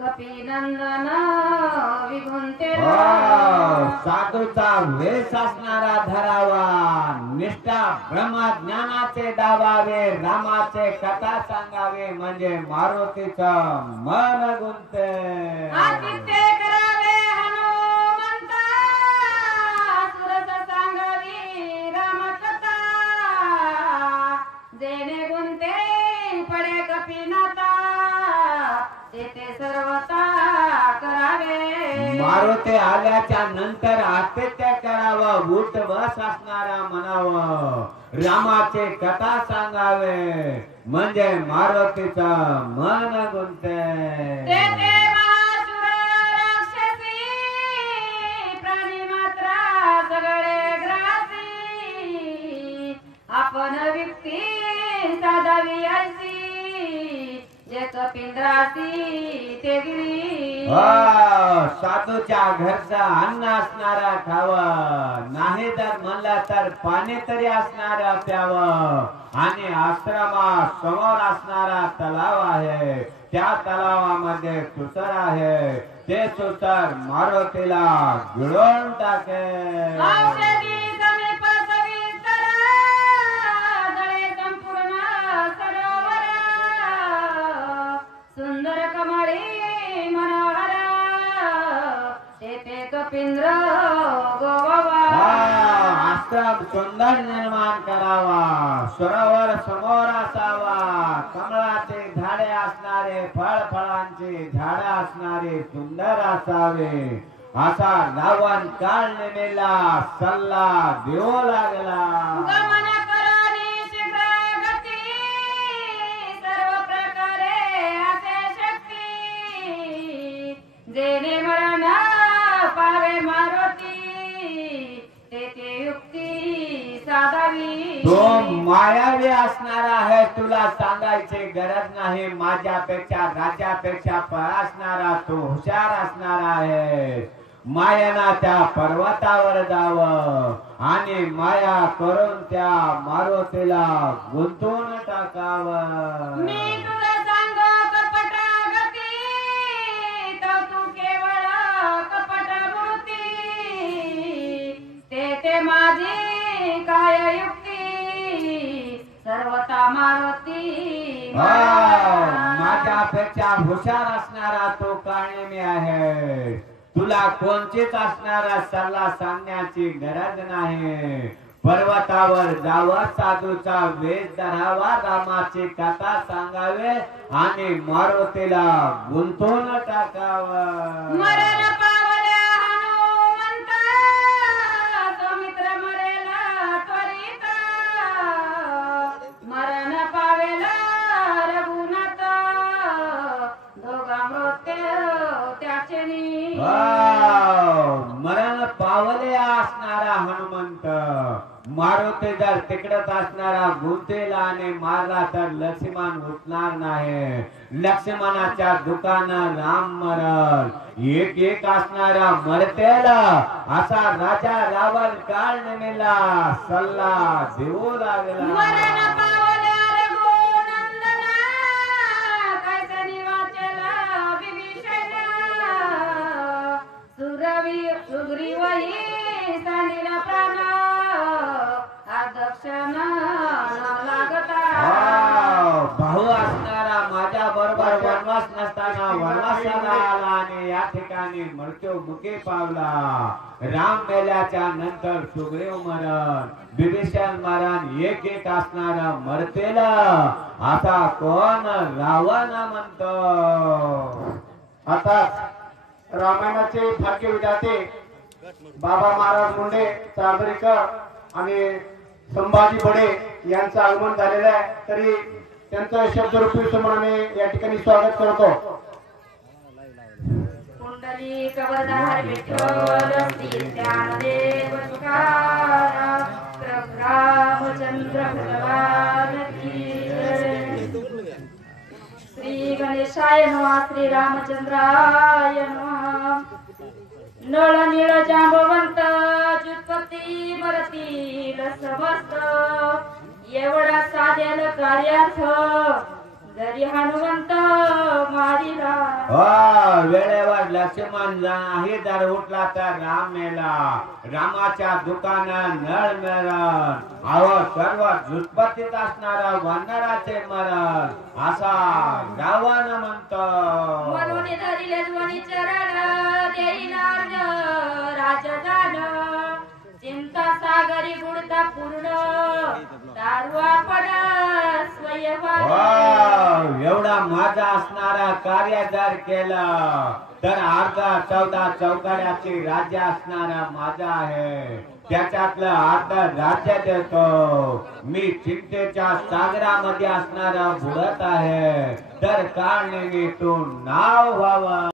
कपिनंदन विगुंते साधूचा वेश असणारा धरावा, निष्ठा ब्रह्मज्ञानाचे दावावे, रामाचे कथा सांगावे, म्हणजे मारुतीचं मन गुंते. आदित्य करावे हनुमंत, सुरस सांगावी रामकथा, जेणे गुंते पडे कपिनाथा, तेथे सर्वता करावे. मारुती आल्याच्या नंतर आतिथ्य करावं, उठ बस असणारा म्हणावं, रामाचे कथा सांगावे, म्हणजे मारुतीचं मन गुंते. तेथे महासुर राक्षसी, प्राणी मात्र सगळे ग्रासी, आपण व्यक्ती साधावी ऐसी, जे कपिंद्रासी ते गिरी. साधूच्या घरचा अन्न असणारा खावं, नाही तर म्हणला तर पाणी तरी असणारा प्यावं, आणि आश्रमात समोर असणारा तलाव आहे, त्या तलावामध्ये सुतर आहे, ते सुतर मारुतीला गिळून टाके. औषधी समीप सविस्तर, जळे संपूर्ण सरोवर, सुंदर कमळी मनोहर, तेथे कपिंद्र गोवा. आश्रम सुंदर निर्माण करावा, सरोवर समोर असावा, कमळाचे झाडे असणारे, फळांची झाडे असणारे सुंदर असावे, असा रावण काळ नेमेला सल्ला देऊ लागला. गमन करोनी शीघ्र गती, सर्व प्रकारे असे शक्ती, जेणे मरण पावे मारुती, तेथे युक्ती साधावी. तो मायावी असणारा आहे, तुला सांगायची गरज नाही, माझ्यापेक्षा राजापेक्षा असणारा तो हुशार असणारा आहे. मायाना त्या पर्वतावर जावं आणि माया करून त्या मारुतीला गुंतवून टाकावं. मी तुला सांगो कपट गती, तो तू केवळ कपट मूर्ती, तेथे माझी काय युक्ती, सर्वता मारुती. माझ्यापेक्षा हुशार असणारा तो काळनेमी आहे, तुला कोणतीच असणारा सल्ला सांगण्याची गरज नाही. पर्वतावर जावं, साधूचा वेश धरावा, रामाची कथा सांगावे आणि मारुतीला गुंतवून टाकावं. मरण पावल्या हनुमंत, तो मित्र मरेला त्वरित, मरण पावेला रघुनाथ, दोघा मृत्यू त्याचे नी. मरण पावले असणारा हनुमंत, मारुती जर तिकडच असणारा गुंतेला आणि मारला तर लक्ष्मण उठणार नाही. लक्ष्मणाच्या दुकानात राम मरण, एक एक असणारा मरतेला, असा राजा रावण काळ नेमेला सल्ला देऊ लागला. मरण पावल्या रघुनंदन, कैसे निवाचेला विभीषण, सुग्रीवही सांडिला प्राण, अदक्षण लागता. भाऊ असणारा माझ्या बरोबर वनवास नसताना वनवासाला आला आणि या ठिकाणी मृत्यू मुखी पावला. राम मेल्याच्या नंतर सुग्रीव मरण, विभीषण मरण, एक एक असणारा मरतेला, आता कोण रावण म्हणतो. आता रामायणाचे भाग्य विधाते बाबा महाराज मुंडे चांदरीकर आणि संभाजी बडे यांचं आगमन झालेलं आहे, तरी त्यांचं शब्दरूपी समोराने या ठिकाणी स्वागत करतो. कुंडली कवरधार विठ्ठल श्री ज्ञानदेव तुकाराम, रामचंद्र भगवान की जय. श्री गणेशाय नमः, श्री रामचंद्राय नमः. नळ नीळ जांबवंत, जुत्पती मरतील समस्त, एवढा साधेल कार्यार्थ, तरी हनुमंत मारिला वेळेवर लक्ष्मण नाही जर उठला तर राम मेला. रामाच्या दुकानात नळ मरण अहो सर्व झुटपटीत असणारा वानराचे मरण असा रावण म्हणतो. म्हणून धरिले ध्वनी चरण देईनार्ज राजदान चिंता सागरी बुडता पूर्ण दारू आपण स्वयंवान. एवढा माझा असणारा कार्य जर केलं तर अर्धा 14 चौकड्याची राज्य असणारा माझा आहे. त्याच्यातलं अर्धा राज्य देतो. मी चिंतेच्या सागरामध्ये असणारा बुडत आहे तर काळ नेहमी तू नाव व्हावं.